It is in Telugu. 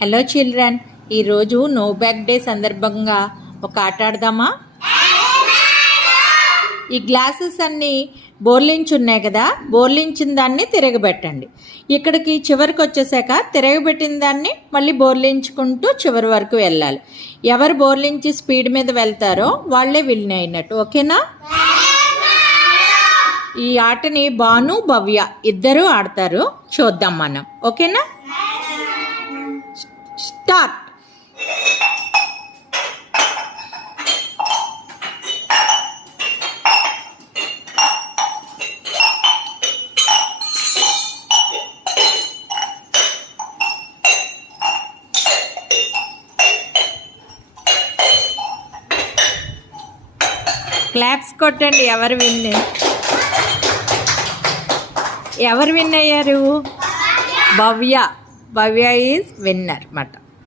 హలో చిల్డ్రన్, ఈరోజు నో బ్యాగ్ డే సందర్భంగా ఒక ఆట ఆడదామా? ఈ గ్లాసెస్ అన్నీ బోర్లించి ఉన్నాయి కదా, బోర్లించిన దాన్ని తిరగబెట్టండి. ఇక్కడికి చివరికి వచ్చేసాక తిరగబెట్టిన దాన్ని మళ్ళీ బోర్లించుకుంటూ చివరి వరకు వెళ్ళాలి. ఎవరు బోర్లించి స్పీడ్ మీద వెళ్తారో వాళ్ళే విన్ అయినట్టు. ఓకేనా? ఈ ఆటని భాను, భవ్య ఇద్దరూ ఆడతారు. చూద్దాం మనం. ఓకేనా? స్టార్ట్. క్లాప్స్ కొట్టండి. ఎవరు విన్ అయ్యారు? భవ్య ఈజ్ విన్నర్ అన్నమాట.